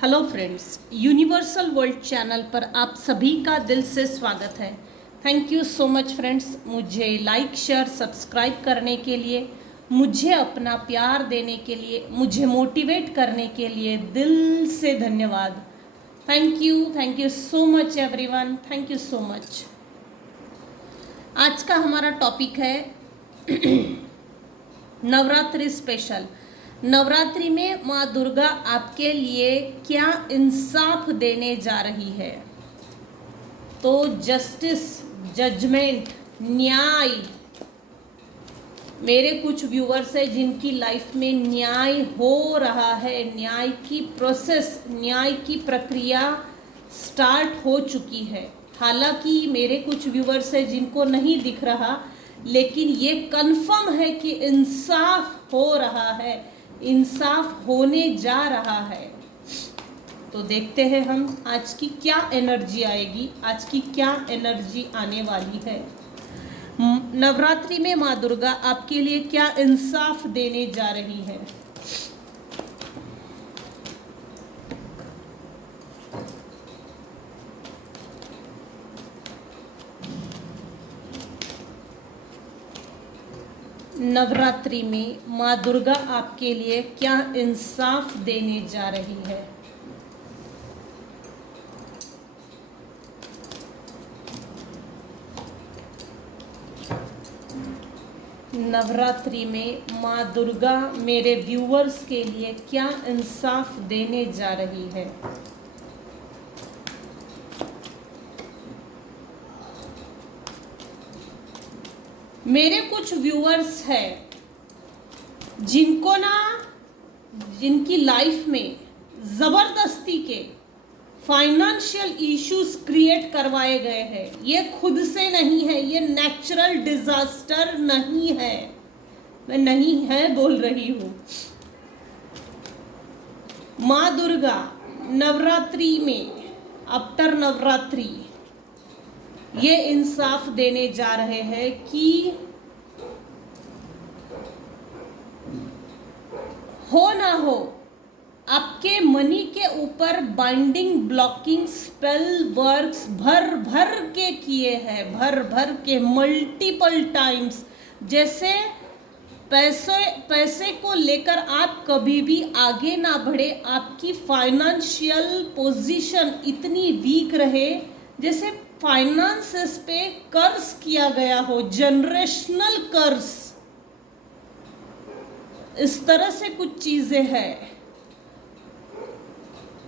Hello friends, universal world channel पर आप सभी का दिल से स्वागत है। Thank you so much friends, मुझे लाइक शेयर सब्सक्राइब करने के लिए, मुझे अपना प्यार देने के लिए, मुझे मोटिवेट करने के लिए दिल से धन्यवाद। Thank you so much everyone, thank you so much. आज का हमारा टॉपिक है नवरात्रि स्पेशल। नवरात्रि में माँ दुर्गा आपके लिए क्या इंसाफ देने जा रही है। तो जस्टिस, जजमेंट, न्याय। मेरे कुछ व्यूअर्स है जिनकी लाइफ में न्याय हो रहा है, न्याय की प्रोसेस, न्याय की प्रक्रिया स्टार्ट हो चुकी है। हालांकि मेरे कुछ व्यूअर्स है जिनको नहीं दिख रहा, लेकिन ये कंफर्म है कि इंसाफ हो रहा है, इंसाफ होने जा रहा है। तो देखते हैं हम आज की क्या एनर्जी आएगी, आज की क्या एनर्जी आने वाली है। नवरात्रि में माँ दुर्गा आपके लिए क्या इंसाफ देने जा रही है। नवरात्रि में माँ दुर्गा आपके लिए क्या इंसाफ देने जा रही है। नवरात्रि में माँ दुर्गा मेरे व्यूअर्स के लिए क्या इंसाफ देने जा रही है। मेरे कुछ व्यूअर्स हैं जिनकी लाइफ में जबरदस्ती के फाइनेंशियल इश्यूज क्रिएट करवाए गए हैं। ये खुद से नहीं है, ये नेचुरल डिजास्टर नहीं है, मैं नहीं है बोल रही हूँ। माँ दुर्गा नवरात्रि में, आफ्टर नवरात्रि, ये इंसाफ देने जा रहे हैं कि हो ना हो, आपके मनी के ऊपर बाइंडिंग ब्लॉकिंग स्पेल वर्क्स भर भर के किए हैं, भर भर के मल्टीपल टाइम्स। जैसे पैसे को लेकर आप कभी भी आगे ना बढ़े, आपकी फाइनेंशियल पोजीशन इतनी वीक रहे, जैसे फाइनेंसेस पे कर्ज किया गया हो, जनरेशनल कर्ज, इस तरह से कुछ चीजें हैं।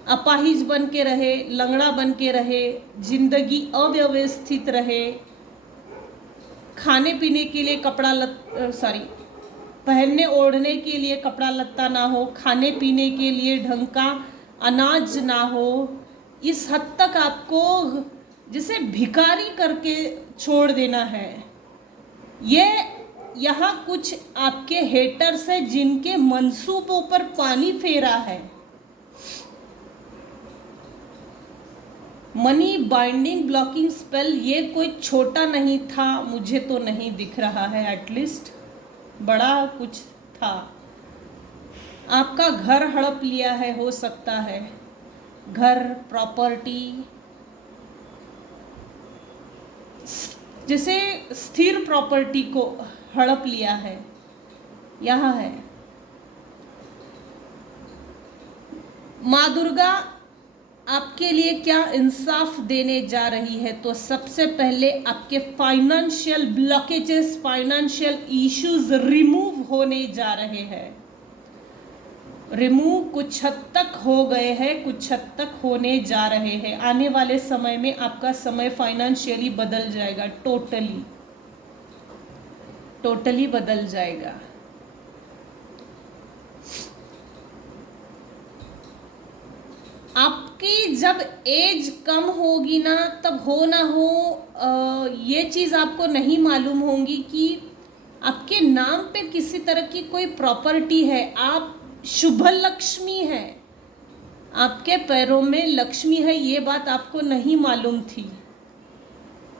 अपाहिज बन के रहे, लंगड़ा बन के रहे, जिंदगी अव्यवस्थित रहे, खाने पीने के लिए पहनने ओढ़ने के लिए कपड़ा लत्ता ना हो, खाने पीने के लिए ढंग का अनाज ना हो, इस हद तक आपको जैसे भिखारी करके छोड़ देना है। ये यहाँ कुछ आपके हेटर्स है जिनके मंसूबों पर पानी फेरा है। मनी बाइंडिंग ब्लॉकिंग स्पेल, ये कोई छोटा नहीं था, मुझे तो नहीं दिख रहा है, एटलीस्ट बड़ा कुछ था। आपका घर हड़प लिया है, हो सकता है घर, प्रॉपर्टी, जैसे स्थिर प्रॉपर्टी को हड़प लिया है, यहाँ है। माँ दुर्गा आपके लिए क्या इंसाफ देने जा रही है। तो सबसे पहले आपके financial blockages, financial issues remove होने जा रहे हैं। रिमूव कुछ हद तक हो गए हैं, कुछ हद तक होने जा रहे हैं। आने वाले समय में आपका समय फाइनेंशियली बदल जाएगा, टोटली बदल जाएगा। आपकी जब एज कम होगी ना, तब हो ना हो ये चीज़ आपको नहीं मालूम होगी कि आपके नाम पे किसी तरह की कोई प्रॉपर्टी है, आप शुभ लक्ष्मी है, आपके पैरों में लक्ष्मी है, ये बात आपको नहीं मालूम थी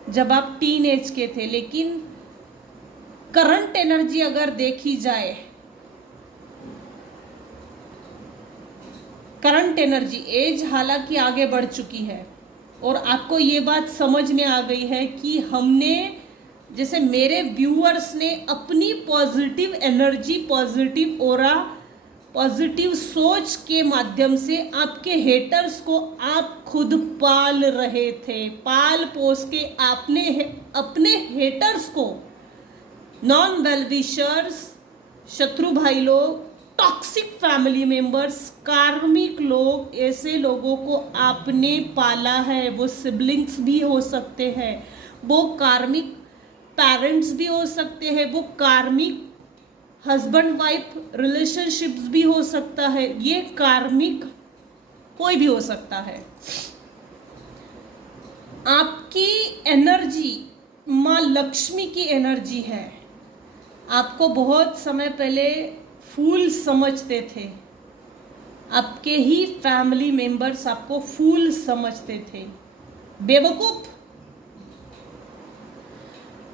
जब आप टीन एज के थे। लेकिन करंट एनर्जी अगर देखी जाए करंट एनर्जी, एज हालांकि आगे बढ़ चुकी है और आपको ये बात समझ में आ गई है कि हमने, जैसे मेरे व्यूअर्स ने अपनी positive energy, positive aura, positive सोच के माध्यम से आपके हेटर्स को आप खुद पाल रहे थे, पाल पोस के आपने अपने हेटर्स को, नॉन वेल विशर्स, शत्रु भाई लोग, टॉक्सिक फैमिली मेंबर्स, कार्मिक लोग, ऐसे लोगों को आपने पाला है। वो सिबलिंग्स भी हो सकते हैं, वो कार्मिक पेरेंट्स भी हो सकते हैं, वो कार्मिक हस्बैंड वाइफ रिलेशनशिप्स भी हो सकता है, ये कार्मिक कोई भी हो सकता है। आपकी एनर्जी माँ लक्ष्मी की एनर्जी है। आपको बहुत समय पहले फूल समझते थे, आपके ही फैमिली मेंबर्स आपको फूल समझते थे, बेवकूफ।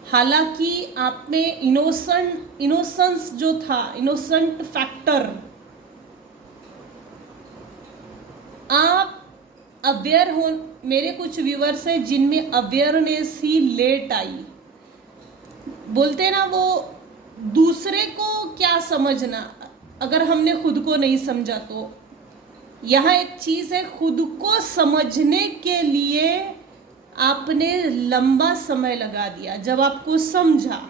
हालांकि आप में इनोसेंस जो था, इनोसेंट फैक्टर, आप अवेयर हो। मेरे कुछ व्यूअर्स हैं जिनमें अवेयरनेस ही लेट आई। बोलते हैं ना, वो दूसरे को क्या समझना, अगर हमने खुद को नहीं समझा तो। यहाँ एक चीज है, खुद को समझने के लिए आपने लंबा समय लगा दिया। जब आपको समझा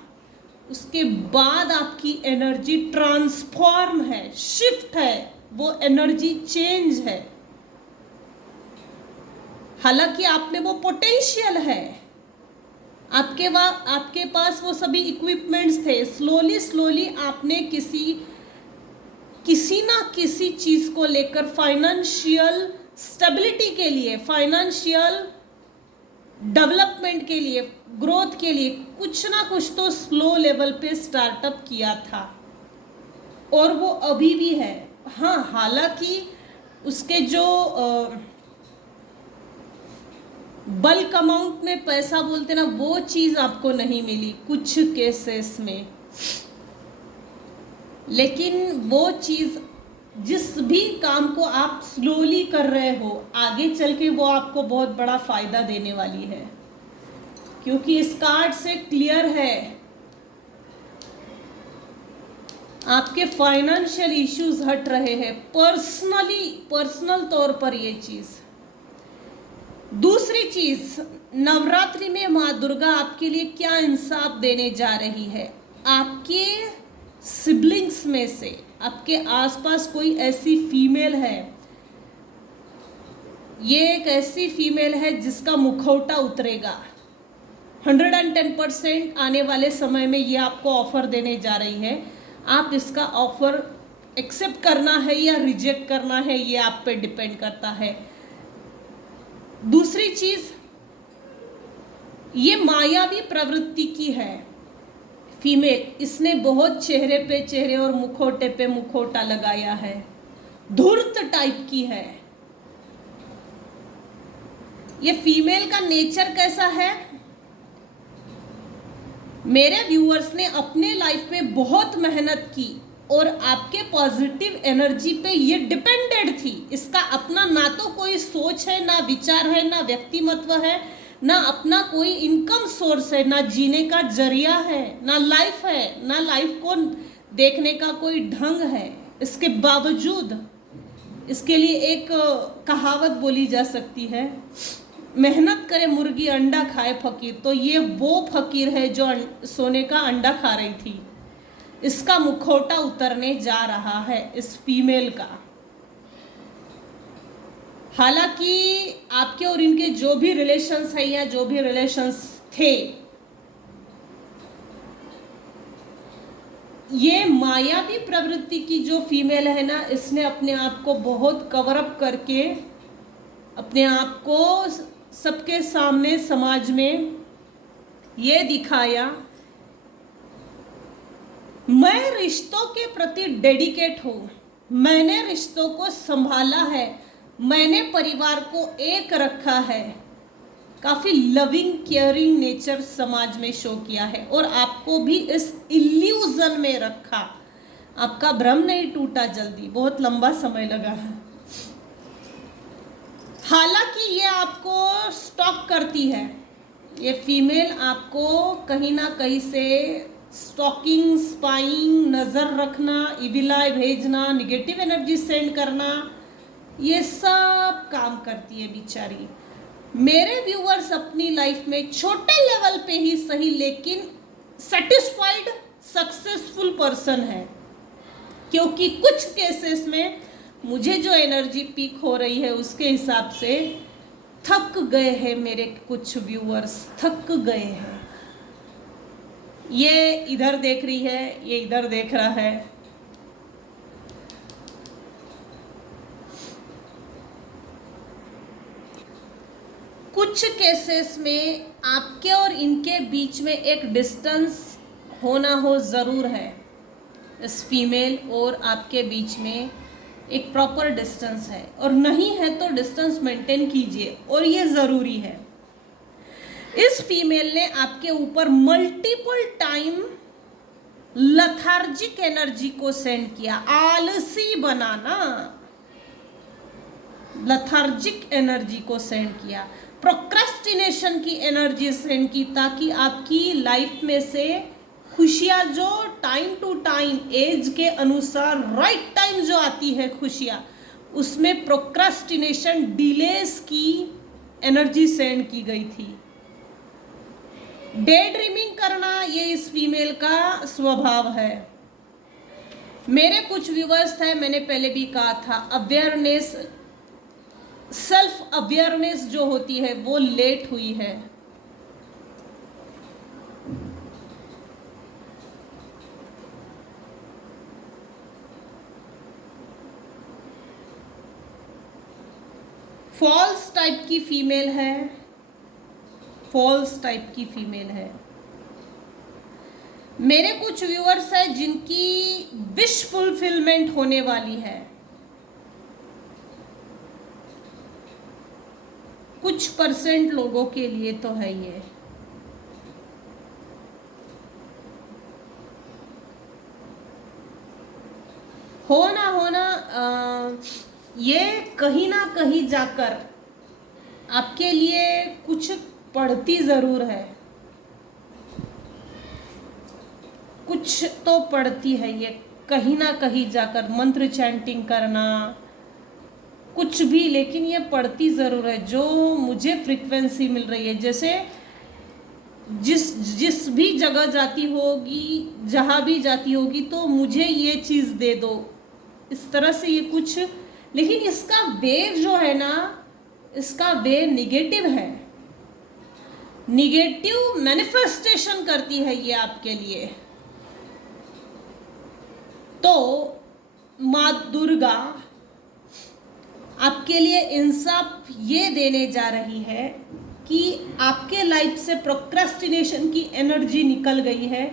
उसके बाद आपकी एनर्जी ट्रांसफॉर्म है, शिफ्ट है, वो एनर्जी चेंज है। हालांकि आप में वो पोटेंशियल है, आपके पास वो सभी इक्विपमेंट्स थे। स्लोली आपने किसी ना किसी चीज को लेकर, फाइनेंशियल स्टेबिलिटी के लिए, फाइनेंशियल डेवलपमेंट के लिए, ग्रोथ के लिए कुछ ना कुछ तो स्लो लेवल पे स्टार्टअप किया था और वो अभी भी है। हाँ, हालांकि उसके जो बल्क अमाउंट में पैसा बोलते ना, वो चीज आपको नहीं मिली कुछ केसेस में, लेकिन वो चीज, जिस भी काम को आप स्लोली कर रहे हो, आगे चल के वो आपको बहुत बड़ा फायदा देने वाली है। क्योंकि इस कार्ड से क्लियर है, आपके फाइनेंशियल इश्यूज हट रहे हैं, पर्सनल तौर पर ये चीज। दूसरी चीज, नवरात्रि में माँ दुर्गा आपके लिए क्या इंसाफ देने जा रही है। आपके सिबलिंग्स में से, आपके आसपास कोई ऐसी फीमेल है, ये एक ऐसी फीमेल है जिसका मुखौटा उतरेगा। 110% आने वाले समय में ये आपको ऑफर देने जा रही है। आप इसका ऑफर एक्सेप्ट करना है या रिजेक्ट करना है, ये आप पे डिपेंड करता है। दूसरी चीज, ये मायावी प्रवृत्ति की है फीमेल। इसने बहुत चेहरे पे चेहरे और मुखौटे पे मुखौटा लगाया है, धूर्त टाइप की है। ये फीमेल का नेचर कैसा है, मेरे व्यूअर्स ने अपने लाइफ में बहुत मेहनत की और आपके पॉजिटिव एनर्जी पे ये डिपेंडेड थी। इसका अपना ना तो कोई सोच है, ना विचार है, ना व्यक्तिमत्व है, ना अपना कोई इनकम सोर्स है, ना जीने का जरिया है, ना लाइफ है, ना लाइफ को देखने का कोई ढंग है। इसके बावजूद इसके लिए एक कहावत बोली जा सकती है, मेहनत करे मुर्गी अंडा खाए फकीर। तो ये वो फकीर है जो सोने का अंडा खा रही थी। इसका मुखौटा उतरने जा रहा है, इस फीमेल का। हालांकि आपके और इनके जो भी रिलेशंस है या जो भी रिलेशंस थे, ये मायावी प्रवृत्ति की जो फीमेल है ना, इसने अपने आप को बहुत कवर अप करके अपने आप को सबके सामने समाज में ये दिखाया, मैं रिश्तों के प्रति डेडिकेट हूँ, मैंने रिश्तों को संभाला है, मैंने परिवार को एक रखा है। काफ़ी लविंग केयरिंग नेचर समाज में शो किया है और आपको भी इस इल्यूजन में रखा। आपका भ्रम नहीं टूटा जल्दी, बहुत लंबा समय लगा है। हालांकि ये आपको स्टॉक करती है, ये फीमेल आपको कहीं ना कहीं से स्टॉकिंग, स्पाइंग, नज़र रखना, इविलाई भेजना, निगेटिव एनर्जी सेंड करना, ये सब काम करती है बेचारी। मेरे व्यूअर्स अपनी लाइफ में छोटे लेवल पे ही सही लेकिन सेटिस्फाइड, सक्सेसफुल पर्सन है, क्योंकि कुछ केसेस में मुझे जो एनर्जी पीक हो रही है उसके हिसाब से थक गए हैं मेरे कुछ व्यूअर्स, थक गए हैं। ये इधर देख रही है, ये इधर देख रहा है। कुछ केसेस में आपके और इनके बीच में एक डिस्टेंस होना हो ज़रूर है, इस फीमेल और आपके बीच में एक प्रॉपर डिस्टेंस है, और नहीं है तो डिस्टेंस मेंटेन कीजिए, और ये ज़रूरी है। इस फीमेल ने आपके ऊपर मल्टीपल टाइम लथार्जिक एनर्जी को सेंड किया, आलसी बनाना, लथार्जिक एनर्जी को सेंड किया, प्रोक्रेस्टिनेशन की एनर्जी सेंड की, ताकि आपकी लाइफ में से खुशियाँ जो टाइम टू टाइम एज के अनुसार राइट टाइम जो आती है खुशियाँ, उसमें प्रोक्रेस्टिनेशन, डिलेस की एनर्जी सेंड की गई थी। डे ड्रीमिंग करना ये इस फीमेल का स्वभाव है। मेरे कुछ व्यूवर्स थे, मैंने पहले भी कहा था, अवेयरनेस, सेल्फ अवेयरनेस जो होती है वो लेट हुई है। फॉल्स टाइप की फीमेल है, फॉल्स टाइप की फीमेल है। मेरे कुछ व्यूअर्स हैं जिनकी विश फुलफिलमेंट होने वाली है। कुछ परसेंट लोगों के लिए तो है ये। होना ये कहीं ना कहीं जाकर आपके लिए कुछ पढ़ती ज़रूर है, कुछ तो पढ़ती है ये, कहीं ना कहीं जाकर मंत्र चैंटिंग करना, कुछ भी, लेकिन ये पढ़ती ज़रूर है। जो मुझे फ्रीक्वेंसी मिल रही है, जैसे जिस भी जगह जाती होगी, जहाँ भी जाती होगी, तो मुझे ये चीज़ दे दो, इस तरह से ये कुछ, लेकिन इसका वेव जो है ना, इसका वेव निगेटिव है, निगेटिव मैनिफेस्टेशन करती है ये आपके लिए। तो माँ दुर्गा आपके लिए इंसाफ ये देने जा रही है कि आपके लाइफ से प्रोक्रेस्टिनेशन की एनर्जी निकल गई है,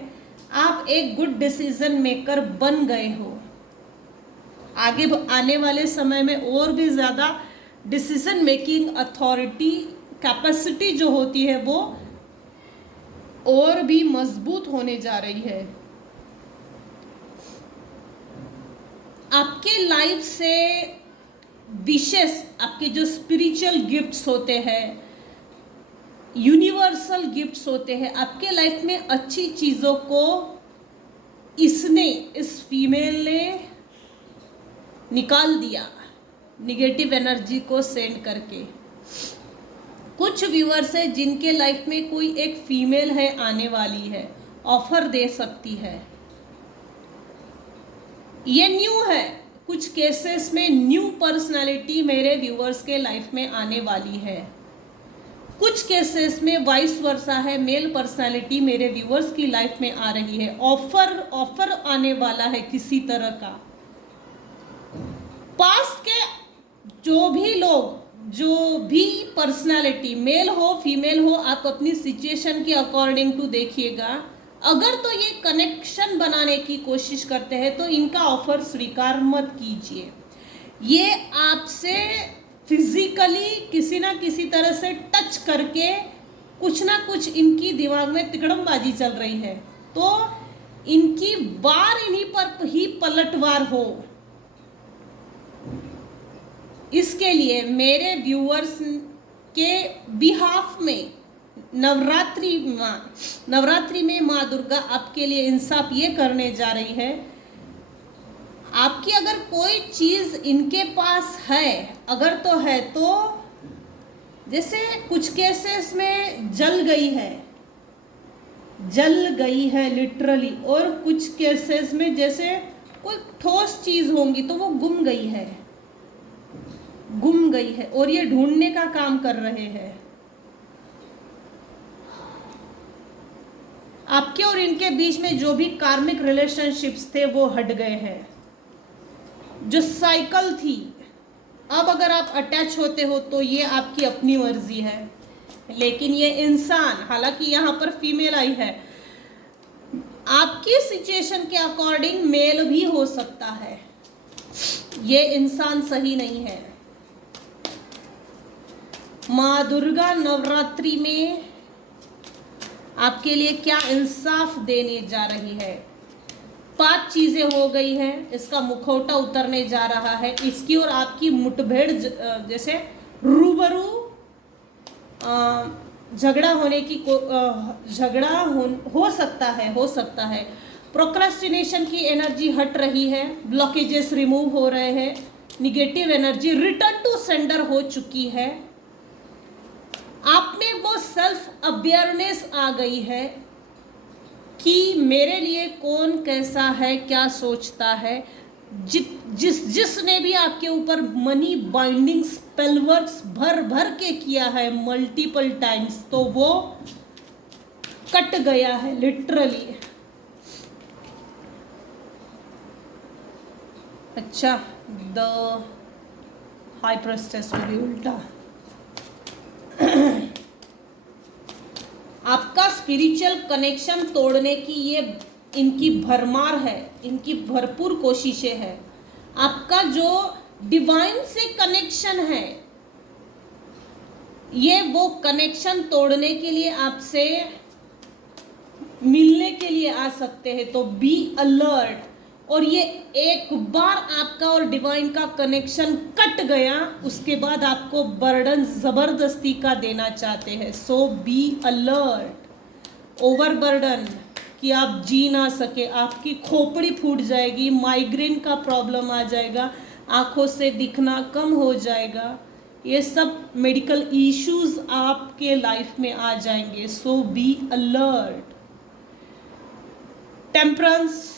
आप एक गुड डिसीजन मेकर बन गए हो। आगे आने वाले समय में और भी ज़्यादा डिसीजन मेकिंग अथॉरिटी, कैपेसिटी जो होती है वो और भी मजबूत होने जा रही है। आपके लाइफ से विशेष आपके जो स्पिरिचुअल गिफ्ट्स होते हैं, यूनिवर्सल गिफ्ट्स होते हैं, आपके लाइफ में अच्छी चीज़ों को इसने, इस फीमेल ने निकाल दिया, निगेटिव एनर्जी को सेंड करके। कुछ व्यूअर्स हैं जिनके लाइफ में कोई एक फीमेल है आने वाली है, ऑफर दे सकती है, ये न्यू है। कुछ केसेस में न्यू पर्सनालिटी मेरे व्यूअर्स के लाइफ में आने वाली है। कुछ केसेस में वाइस वर्सा है, मेल पर्सनालिटी मेरे व्यूअर्स की लाइफ में आ रही है, ऑफर आने वाला है किसी तरह का। पास्ट के जो भी लोग, जो भी पर्सनालिटी, मेल हो फीमेल हो, आप अपनी सिचुएशन के अकॉर्डिंग टू देखिएगा। अगर तो ये कनेक्शन बनाने की कोशिश करते हैं तो इनका ऑफर स्वीकार मत कीजिए। ये आपसे फिजिकली किसी ना किसी तरह से टच करके कुछ ना कुछ इनकी दिमाग में तिकड़मबाजी चल रही है, तो इनकी वार इन्हीं पर ही पलटवार हो, इसके लिए मेरे व्यूअर्स के बिहाफ में नवरात्रि में माँ दुर्गा आपके लिए इंसाफ ये करने जा रही है, आपकी अगर कोई चीज इनके पास है, अगर तो है तो जैसे कुछ केसेस में जल गई है लिटरली, और कुछ केसेस में जैसे कोई ठोस चीज होंगी तो वो गुम गई है और ये ढूंढने का काम कर रहे हैं। आपके और इनके बीच में जो भी कार्मिक रिलेशनशिप्स थे वो हट गए हैं, जो साइकिल थी। अब अगर आप अटैच होते हो तो ये आपकी अपनी मर्जी है, लेकिन ये इंसान, हालांकि यहाँ पर फीमेल आई है, आपकी सिचुएशन के अकॉर्डिंग मेल भी हो सकता है। ये इंसान सही नहीं है। माँ दुर्गा नवरात्रि में आपके लिए क्या इंसाफ देने जा रही है। 5 चीजें हो गई हैं, इसका मुखौटा उतरने जा रहा है। इसकी और आपकी मुठभेड़ जैसे रूबरू झगड़ा होने की हो सकता है। प्रोक्रेस्टिनेशन की एनर्जी हट रही है, ब्लॉकेजेस रिमूव हो रहे हैं, negative energy return to sender हो चुकी है। आप में वो सेल्फ अवेयरनेस आ गई है कि मेरे लिए कौन कैसा है, क्या सोचता है। जिसने भी आपके ऊपर मनी बाइंडिंग स्पेल वर्क्स भर के किया है मल्टीपल टाइम्स, तो वो कट गया है लिटरली। अच्छा, द हाई प्रेस्टेस को भी उल्टा। आपका स्पिरिचुअल कनेक्शन तोड़ने की ये इनकी भरमार है, इनकी भरपूर कोशिशें हैं। आपका जो डिवाइन से कनेक्शन है, ये वो कनेक्शन तोड़ने के लिए आपसे मिलने के लिए आ सकते हैं, तो बी अलर्ट। और ये एक बार आपका और डिवाइन का कनेक्शन कट गया, उसके बाद आपको बर्डन जबरदस्ती का देना चाहते हैं। सो बी अलर्ट। ओवर बर्डन कि आप जी ना सके, आपकी खोपड़ी फूट जाएगी, माइग्रेन का प्रॉब्लम आ जाएगा, आंखों से दिखना कम हो जाएगा, ये सब मेडिकल इश्यूज आपके लाइफ में आ जाएंगे। सो बी अलर्ट। टेम्परेंस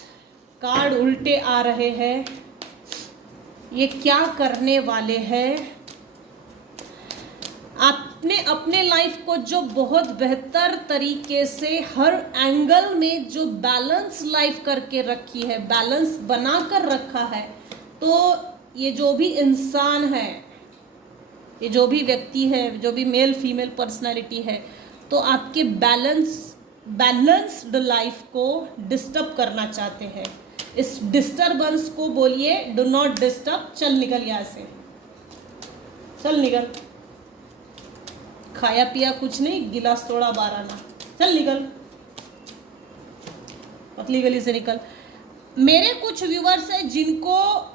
कार्ड उल्टे आ रहे हैं, ये क्या करने वाले हैं। आपने अपने लाइफ को जो बहुत बेहतर तरीके से हर एंगल में जो बैलेंस लाइफ करके रखी है, बैलेंस बना कर रखा है, तो ये जो भी इंसान है, ये जो भी व्यक्ति है, जो भी मेल फीमेल पर्सनालिटी है, तो आपके बैलेंस्ड लाइफ को डिस्टर्ब करना चाहते हैं। इस डिस्टर्बेंस को बोलिए डू नॉट डिस्टर्ब। चल निकल यहाँ से, चल निकल। खाया पिया कुछ नहीं, गिलास तोड़ा 12 ना, चल निकल, पतली गली से निकल। मेरे कुछ व्यूवर्स हैं जिनको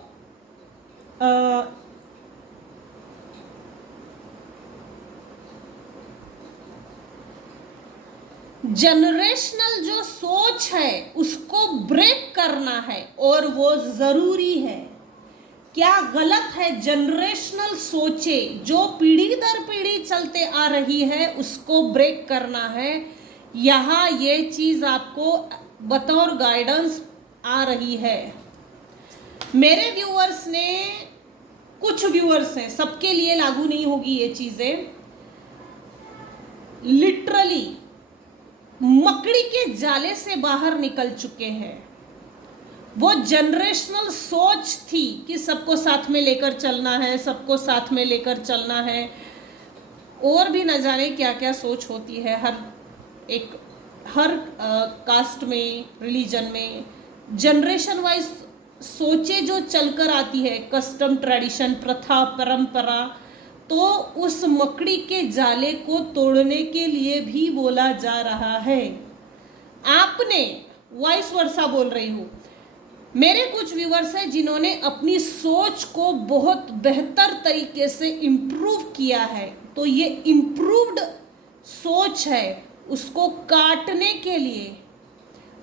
जनरेशनल जो सोच है उसको ब्रेक करना है, और वो जरूरी है। क्या गलत है जनरेशनल सोचे जो पीढ़ी दर पीढ़ी चलते आ रही है, उसको ब्रेक करना है। यहाँ ये चीज आपको बतौर गाइडेंस आ रही है। मेरे व्यूअर्स ने, कुछ व्यूअर्स हैं, सबके लिए लागू नहीं होगी ये चीजें, लिटरली मकड़ी के जाले से बाहर निकल चुके हैं। वो जनरेशनल सोच थी कि सबको साथ में लेकर चलना है, सबको साथ में लेकर चलना है, और भी न जाने क्या क्या सोच होती है हर कास्ट में, रिलीजन में। जनरेशन वाइज सोचे जो चलकर आती है, कस्टम, ट्रेडिशन, प्रथा, परंपरा, तो उस मकड़ी के जाले को तोड़ने के लिए भी बोला जा रहा है। आपने वाइस वर्सा बोल रही हूँ, मेरे कुछ व्यूअर्स हैं जिन्होंने अपनी सोच को बहुत बेहतर तरीके से इम्प्रूव किया है, तो ये इम्प्रूव्ड सोच है, उसको काटने के लिए,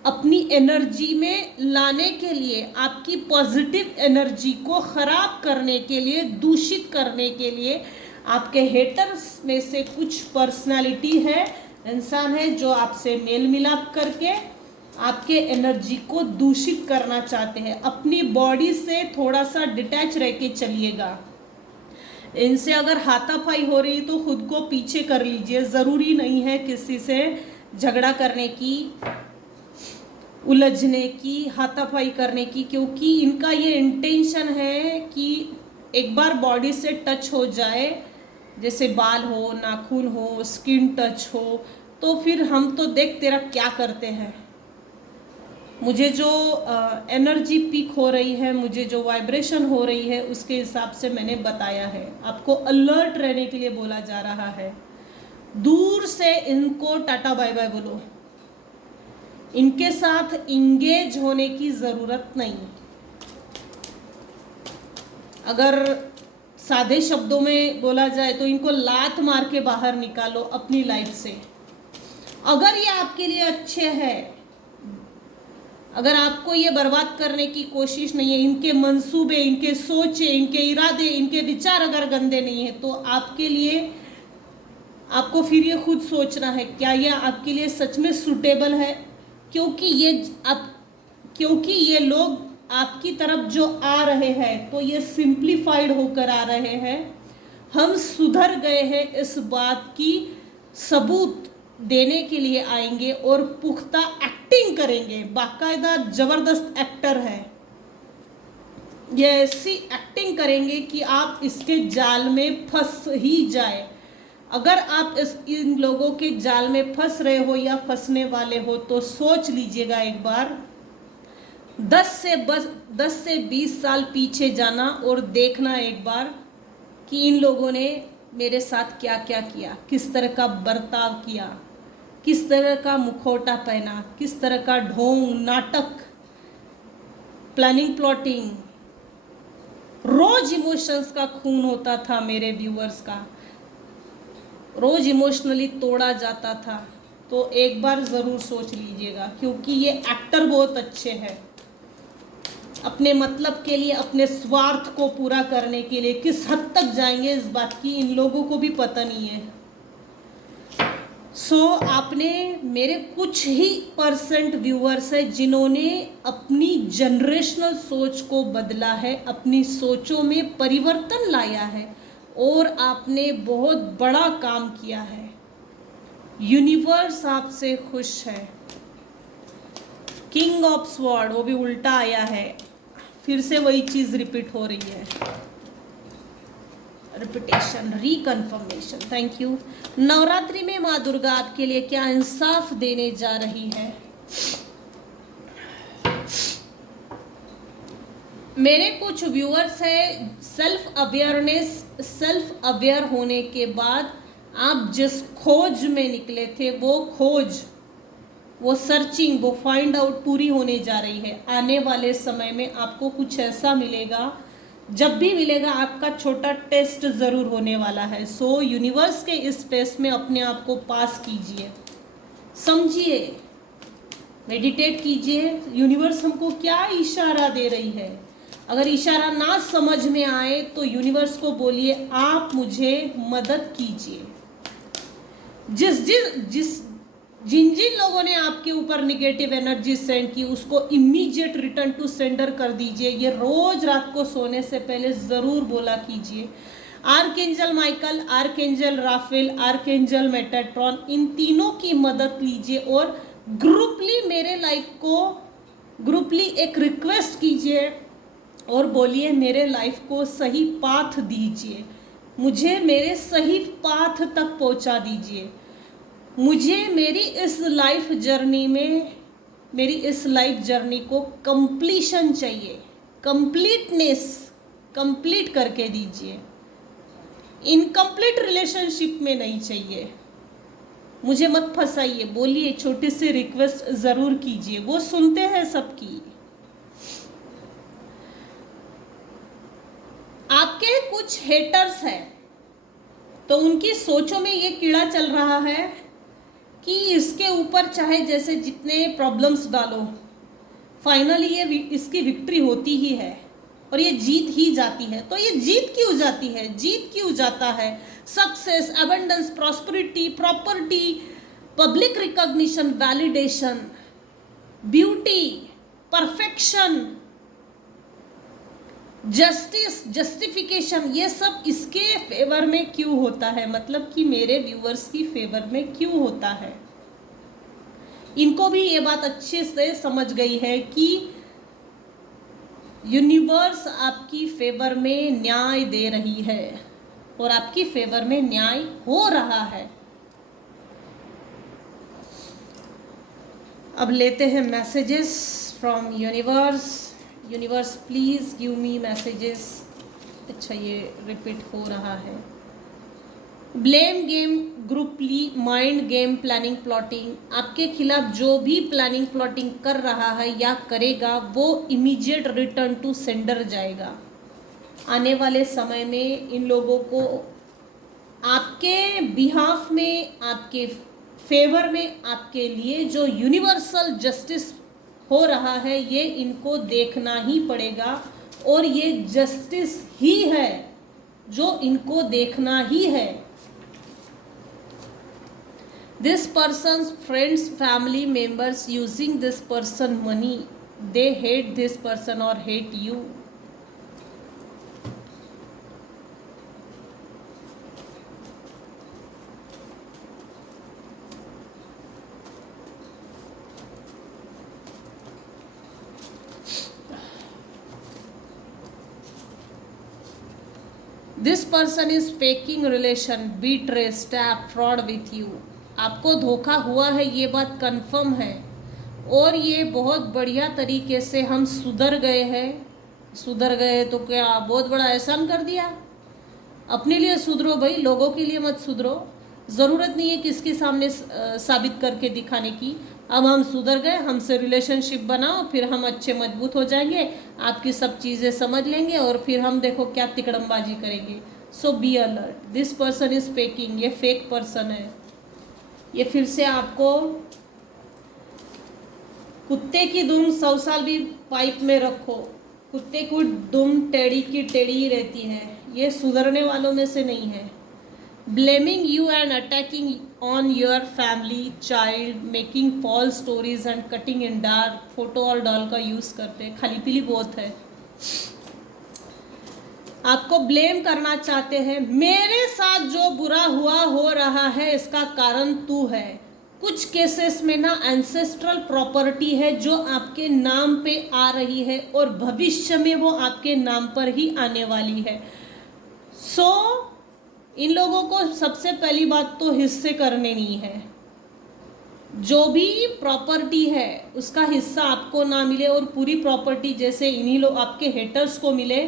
अपनी एनर्जी में लाने के लिए, आपकी पॉजिटिव एनर्जी को ख़राब करने के लिए, दूषित करने के लिए, आपके हेटर्स में से कुछ पर्सनालिटी है, इंसान है जो आपसे मेल मिलाप करके आपके एनर्जी को दूषित करना चाहते हैं। अपनी बॉडी से थोड़ा सा डिटैच रह के चलिएगा। इनसे अगर हाथापाई हो रही तो खुद को पीछे कर लीजिए। ज़रूरी नहीं है किसी से झगड़ा करने की, उलझने की, हाथापाई करने की, क्योंकि इनका ये इंटेंशन है कि एक बार बॉडी से टच हो जाए, जैसे बाल हो, नाखून हो, स्किन टच हो, तो फिर हम तो देख तेरा क्या करते हैं। मुझे जो एनर्जी पीक हो रही है, मुझे जो वाइब्रेशन हो रही है, उसके हिसाब से मैंने बताया है। आपको अलर्ट रहने के लिए बोला जा रहा है। दूर से इनको टाटा बाय बाय बोलो, इनके साथ इंगेज होने की ज़रूरत नहीं। अगर सादे शब्दों में बोला जाए तो इनको लात मार के बाहर निकालो अपनी लाइफ से। अगर ये आपके लिए अच्छे हैं, अगर आपको ये बर्बाद करने की कोशिश नहीं है, इनके मंसूबे, इनके सोचे, इनके इरादे, इनके विचार अगर गंदे नहीं है, तो आपके लिए, आपको फिर ये खुद सोचना है क्या ये आपके लिए सच में सूटेबल है। क्योंकि ये लोग आपकी तरफ जो आ रहे हैं, तो ये सिंप्लीफाइड होकर आ रहे हैं। हम सुधर गए हैं इस बात की सबूत देने के लिए आएंगे और पुख्ता एक्टिंग करेंगे। बाकायदा जबरदस्त एक्टर है ये, ऐसी एक्टिंग करेंगे कि आप इसके जाल में फंस ही जाए। अगर आप इन लोगों के जाल में फंस रहे हो या फंसने वाले हो, तो सोच लीजिएगा एक बार, 10 से 20 साल पीछे जाना और देखना एक बार कि इन लोगों ने मेरे साथ क्या क्या किया, किस तरह का बर्ताव किया, किस तरह का मुखौटा पहना, किस तरह का ढोंग, नाटक, प्लानिंग, प्लॉटिंग। रोज इमोशंस का खून होता था मेरे व्यूअर्स का, रोज इमोशनली तोड़ा जाता था। तो एक बार ज़रूर सोच लीजिएगा, क्योंकि ये एक्टर बहुत अच्छे हैं। अपने मतलब के लिए, अपने स्वार्थ को पूरा करने के लिए किस हद तक जाएंगे, इस बात की इन लोगों को भी पता नहीं है। आपने, मेरे कुछ ही % व्यूअर्स है जिन्होंने अपनी जनरेशनल सोच को बदला है, अपनी सोचों में परिवर्तन लाया है, और आपने बहुत बड़ा काम किया है। यूनिवर्स आपसे खुश है। किंग ऑफ स्वॉर्ड, वो भी उल्टा आया है, फिर से वही चीज़ रिपीट हो रही है। Repetition, reconfirmation. Thank you. Navratri में माँ दुर्गा आपके लिए क्या इंसाफ देने जा रही है? मेरे कुछ व्यूअर्स हैं, सेल्फ अवेयर होने के बाद आप जिस खोज में निकले थे, वो खोज, वो सर्चिंग, वो फाइंड आउट पूरी होने जा रही है। आने वाले समय में आपको कुछ ऐसा मिलेगा, जब भी मिलेगा आपका छोटा टेस्ट ज़रूर होने वाला है। यूनिवर्स के इस टेस्ट में अपने आप को पास कीजिए, समझिए, मेडिटेट कीजिए। यूनिवर्स हमको क्या इशारा दे रही है। अगर इशारा ना समझ में आए तो यूनिवर्स को बोलिए, आप मुझे मदद कीजिए। जिन लोगों ने आपके ऊपर निगेटिव एनर्जी सेंड की, उसको इमीडिएट रिटर्न टू सेंडर कर दीजिए। ये रोज रात को सोने से पहले ज़रूर बोला कीजिए। Archangel Michael, archangel Raphael, archangel Metatron, इन तीनों की मदद लीजिए और ग्रुपली मेरे लाइफ को, ग्रुपली एक रिक्वेस्ट कीजिए और बोलिए, मेरे लाइफ को सही पाथ दीजिए, मुझे मेरे सही पाथ तक पहुंचा दीजिए। मुझे मेरी इस लाइफ जर्नी में, मेरी इस लाइफ जर्नी को कंप्लीशन चाहिए, कंप्लीटनेस, कंप्लीट करके दीजिए। इनकम्प्लीट रिलेशनशिप में नहीं चाहिए। मुझे मत फंसाइए, बोलिए, छोटी सी रिक्वेस्ट ज़रूर कीजिए, वो सुनते हैं सबकी। कुछ हेटर्स हैं, तो उनकी सोचों में ये कीड़ा चल रहा है कि इसके ऊपर चाहे जैसे जितने प्रॉब्लम्स डालो, फाइनली ये इसकी विक्ट्री होती ही है और ये जीत ही जाती है। तो ये जीत क्यों जाती है, जीत क्यों जाता है? Success, abundance, prosperity, property, public recognition, validation, beauty, perfection, justice, justification, ये सब इसके फेवर में क्यों होता है? मतलब कि मेरे व्यूअर्स की फेवर में क्यों होता है? इनको भी ये बात अच्छे से समझ गई है कि यूनिवर्स आपकी फेवर में न्याय दे रही है और आपकी फेवर में न्याय हो रहा है। अब लेते हैं messages from universe. Universe please give me messages. अच्छा, ये रिपीट हो रहा है। Blame game, groupily, mind game, planning, plotting. आपके खिलाफ जो भी प्लानिंग प्लॉटिंग कर रहा है या करेगा वो इमीडिएट रिटर्न टू सेंडर जाएगा। आने वाले समय में इन लोगों को आपके बिहाफ में, आपके फेवर में, आपके लिए जो यूनिवर्सल जस्टिस हो रहा है ये इनको देखना ही पड़ेगा और ये जस्टिस ही है जो इनको देखना ही है। This person's friends, family members using this person money, they hate this person or hate you. This person is faking relation, betray, stab, fraud with you. आपको धोखा हुआ है, ये बात कंफर्म है और ये बहुत बढ़िया तरीके से हम सुधर गए हैं। सुधर गए तो क्या बहुत बड़ा एहसान कर दिया? अपने लिए सुधरो भाई, लोगों के लिए मत सुधरो। ज़रूरत नहीं है किसके सामने साबित करके दिखाने की। अब हम सुधर गए, हमसे रिलेशनशिप बनाओ, फिर हम अच्छे मजबूत हो जाएंगे, आपकी सब चीज़ें समझ लेंगे और फिर हम देखो क्या तिकड़मबाजी करेंगे। So be alert, this person is faking, ये फेक पर्सन है। ये फिर से आपको कुत्ते की दुम 100 साल भी पाइप में रखो, कुत्ते की दुम टेढ़ी की टेढ़ी ही रहती है, ये सुधरने वालों में से नहीं है। Blaming you and attacking on your family, child, making false stories and cutting in dark. Photo और डॉल का यूज़ करते हैं, खाली पीली बहुत है। आपको ब्लेम करना चाहते हैं, मेरे साथ जो बुरा हुआ हो रहा है इसका कारण तू है। कुछ केसेस में ना एंसेस्ट्रल प्रॉपर्टी है जो आपके नाम पे आ रही है और भविष्य में वो आपके नाम पर ही आने वाली है। सो इन लोगों को सबसे पहली बात तो हिस्से करने नहीं है। जो भी प्रॉपर्टी है उसका हिस्सा आपको ना मिले और पूरी प्रॉपर्टी जैसे इन्हीं लोग आपके हेटर्स को मिले,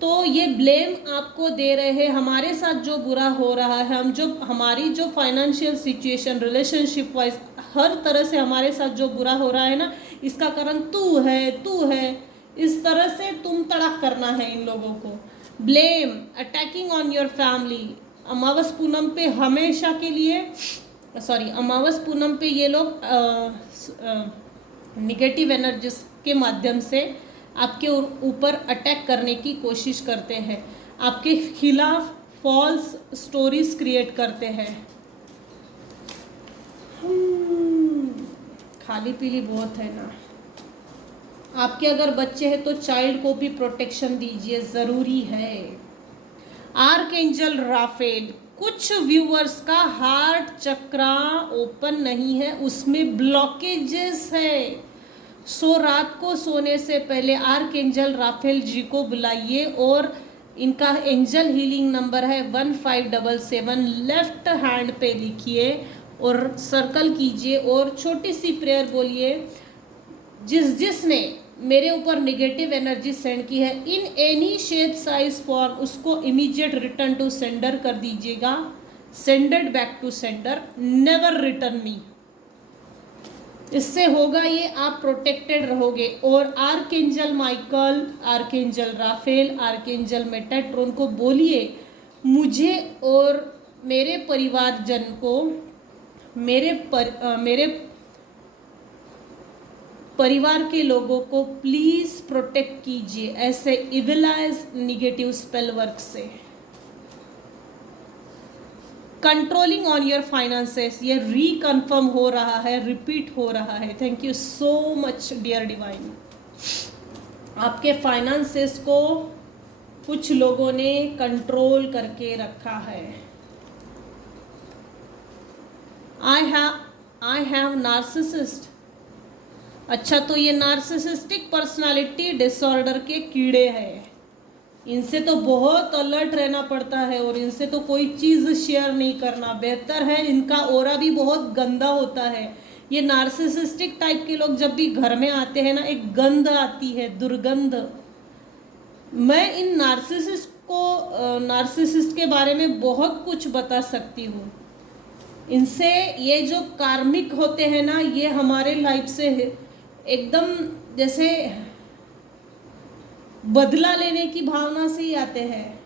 तो ये ब्लेम आपको दे रहे हैं। हमारे साथ जो बुरा हो रहा है, हम जो हमारी जो फाइनेंशियल सिचुएशन, रिलेशनशिप वाइज हर तरह से हमारे साथ जो बुरा हो रहा है ना, इसका कारण तू है, तू है। इस तरह से तुम तड़क करना है इन लोगों को। Blame, attacking on your family. अमावस पूनम पे हमेशा के लिए, अमावस पूनम पे ये लोग निगेटिव एनर्जीज के माध्यम से आपके ऊपर अटैक करने की कोशिश करते हैं, आपके खिलाफ फॉल्स स्टोरीज क्रिएट करते हैं। खाली पीली बहुत है ना। आपके अगर बच्चे हैं तो चाइल्ड को भी प्रोटेक्शन दीजिए, ज़रूरी है। आर्कएंजल राफेल, कुछ व्यूअर्स का हार्ट चक्रा ओपन नहीं है, उसमें ब्लॉकेजेस है। सो रात को सोने से पहले आर्कएंजल राफेल जी को बुलाइए और इनका एंजल हीलिंग नंबर है 1577। लेफ्ट हैंड पे लिखिए और सर्कल कीजिए और छोटी सी प्रेयर बोलिए, जिसने मेरे ऊपर नेगेटिव एनर्जी सेंड की है in any shape size form, उसको इमीडिएट रिटर्न टू सेंडर कर दीजिएगा। Sended back to sender, never return me. इससे होगा ये, आप प्रोटेक्टेड रहोगे। और archangel Michael, archangel Raphael, archangel Metatron को बोलिए मुझे और मेरे परिवारजन को, मेरे परिवार के लोगों को प्लीज प्रोटेक्ट कीजिए ऐसे इविलाइज निगेटिव स्पेल वर्क से। कंट्रोलिंग ऑन योर फाइनेंसेस, ये रिकन्फर्म हो रहा है, रिपीट हो रहा है। Thank you so much dear divine. आपके फाइनेंसेस को कुछ लोगों ने कंट्रोल करके रखा है। I have narcissist. अच्छा, तो ये नार्सिसिस्टिक पर्सनालिटी डिसऑर्डर के कीड़े हैं। इनसे तो बहुत अलर्ट रहना पड़ता है और इनसे तो कोई चीज़ शेयर नहीं करना बेहतर है। इनका ऑरा भी बहुत गंदा होता है। ये नार्सिसिस्टिक टाइप के लोग जब भी घर में आते हैं ना, एक गंध आती है, दुर्गंध। मैं इन नार्सिसिस्ट के बारे में बहुत कुछ बता सकती हूँ। इनसे ये जो कार्मिक होते हैं ना, ये हमारे लाइफ से एकदम जैसे बदला लेने की भावना से ही आते हैं।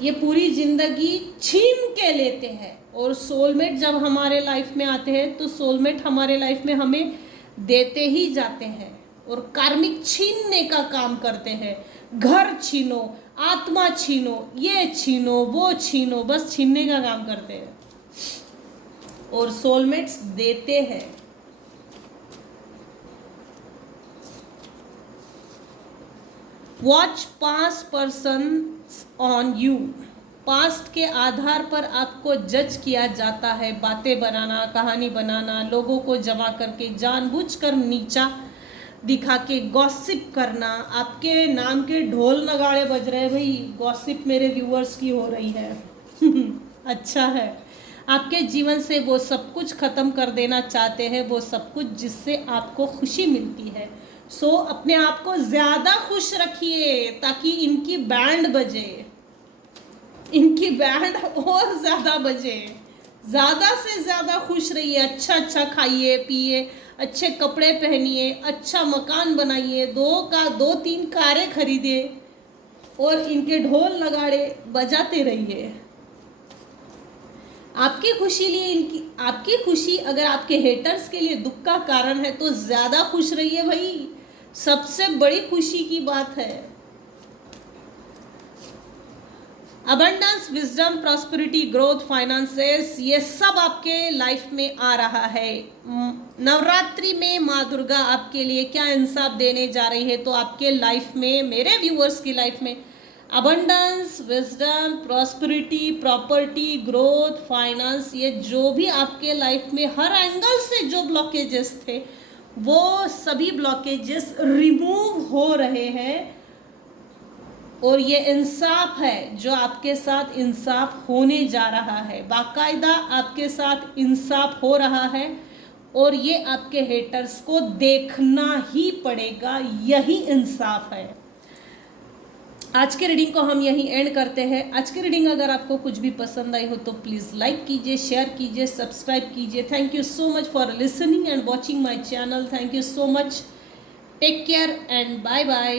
ये पूरी जिंदगी छीन के लेते हैं। और सोलमेट जब हमारे लाइफ में आते हैं तो सोलमेट हमारे लाइफ में हमें देते ही जाते हैं। और कार्मिक छीनने का काम करते हैं। घर छीनो, आत्मा छीनो, ये छीनो, वो छीनो, बस छीनने का काम करते हैं। और सोलमेट्स देते हैं। Watch past person on you. Past के आधार पर आपको जज किया जाता है। बातें बनाना, कहानी बनाना, लोगों को जमा करके जानबूझकर नीचा दिखा के गॉसिप करना। आपके नाम के ढोल नगाड़े बज रहे हैं भाई, गॉसिप मेरे व्यूअर्स की हो रही है। अच्छा है। आपके जीवन से वो सब कुछ खत्म कर देना चाहते हैं, वो सब कुछ जिससे आपको खुशी मिलती है। सो अपने आप को ज्यादा खुश रखिए ताकि इनकी बैंड बजे, इनकी बैंड और ज्यादा बजे। ज्यादा से ज्यादा खुश रहिए। अच्छा अच्छा खाइए पिए, अच्छे कपड़े पहनिए, अच्छा मकान बनाइए, 2-3 कारें खरीदिए और इनके ढोल नगाड़े बजाते रहिए। आपकी खुशी लिए इनकी, आपकी खुशी अगर आपके हेटर्स के लिए दुख का कारण है तो ज्यादा खुश रहिए भाई। सबसे बड़ी खुशी की बात है। Abundance, wisdom, prosperity, growth, finances, ये सब आपके लाइफ में आ रहा है। नवरात्रि में माँ दुर्गा आपके लिए क्या इंसाफ देने जा रही है, तो आपके लाइफ में, मेरे व्यूअर्स की लाइफ में abundance, wisdom, prosperity, property, growth, finance, ये जो भी आपके लाइफ में हर एंगल से जो ब्लॉकेजेस थे वो सभी ब्लॉकेजेस रिमूव हो रहे हैं। और ये इंसाफ है जो आपके साथ इंसाफ होने जा रहा है। बाकायदा आपके साथ इंसाफ हो रहा है और ये आपके हेटर्स को देखना ही पड़ेगा। यही इंसाफ है। आज के रीडिंग को हम यहीं एंड करते हैं। आज की रीडिंग अगर आपको कुछ भी पसंद आई हो तो प्लीज़ लाइक कीजिए, शेयर कीजिए, सब्सक्राइब कीजिए। Thank you so much for listening and watching my channel. Thank you so much. Take care and bye bye.